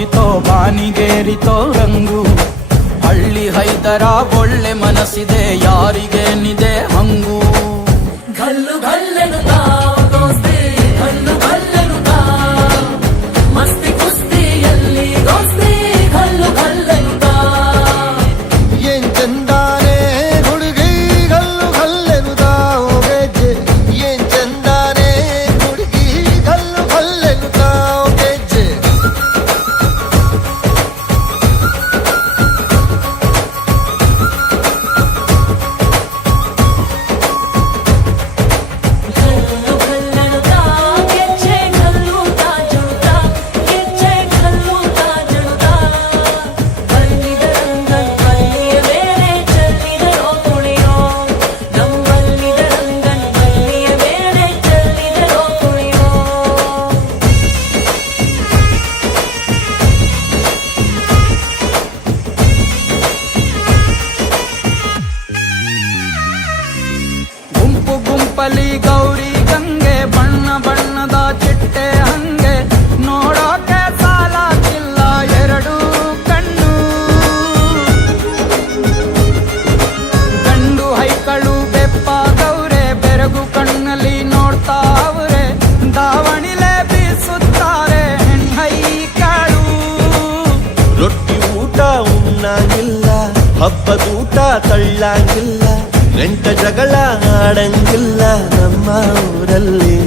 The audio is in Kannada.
ಹೋಗಿತೋ ಬಾನಿಗೇರಿತೋ ರಂಗು. ಹಳ್ಳಿ ಹೈದರ ಒಳ್ಳೆ ಮನಸ್ಸಿದೆ ಯಾರಿಗೇನಿದೆ ಹಂಗು. ಗಲ್ಲು ಗಲ್ಲೆನುತ್ತಾ ದೋಸ್ತಿ ಗಲ್ಲು ಗಲ್ಲೆನುತ್ತಾ ಮಸ್ತಿ ಕುಸ್ತಿಯಲ್ಲಿ ದೋಸ್ತಿ ಗಲ್ಲು ಗಲ್ಲೆನುತ್ತಾ. ಏನ್ ಚಂದಾನೆ ಹುಡುಗಿ ಗಲ್ಲು ಗಲ್ಲೆನುತ್ತಾ ಗೆಜ್ಜೆ. ಏನ್ ಚಂದಾನೆ ಹುಡುಗಿ ಗಲ್ಲು ಗಲ್ಲೆನುತ್ತಾ ಗೆಜ್ಜೆ. ಗಲ್ಲು ಗಲ್ಲೆನುತ್ತಾ ಗೆಜ್ಜೆ ಗಲ್ಲುತ್ತಾ ಜುಣುತ್ತಾ ಗೆಜ್ಜೆ ಗಲ್ಲುತ್ತಾ ಜುಣುತ್ತಾ. ಬಲ್ಲಿದರಂಗನ್ ಬಲ್ಲಿಯ ಮೇಲೆ ಚೆಲ್ಲಿದರೋ ಕುಣಿಯೋ. ನಮ್ಮಲ್ಲಿದರಂಗನ್ ಬಲ್ಲಿಯ ಮೇಲೆ ಚೆಲ್ಲಿದರೋ ಕುಣಿಯೋ. ಗುಂಪು ಗುಂಪಲಿ ಗೌರಿ ಗಂಗೆ ಬಣ್ಣ ಬಣ್ಣದ ಚಿಟ್ಟೆ ಹಂಗೆ. ನೋಡೋಕೆ ಸಾಲಾಗಿಲ್ಲ ಎರಡು ಕಣ್ಣು. ಗಂಡು ಹೈಕಳು ಬೆಪ್ಪಾಗವ್ರೆ ಬೆರಗು ಕಣ್ಣಲ್ಲಿ ನೋಡ್ತಾವ್ರೆ. ದಾವಣಿಲೆ ಬೀಸುತ್ತಾರೆ ಹೆಣ್ಣೈಕಳು. ರೊಟ್ಟಿ ಊಟ ಉಣ್ಣಂಗಿಲ್ಲ, ಹಬ್ಬದೂಟ ತಳ್ಳಂಗಿಲ್ಲ, ಗಂಟ ಜಗಳ ಆಡಂಗಿಲ್ಲ ನಮ್ಮ ಊರಲ್ಲಿ.